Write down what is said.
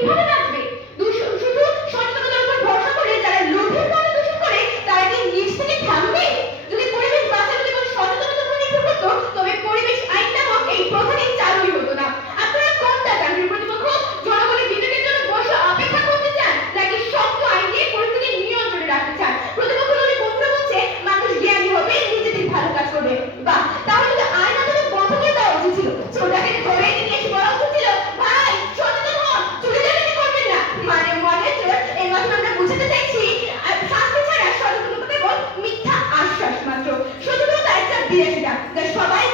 এইভাবে দিয়েছিলাম যে সবাই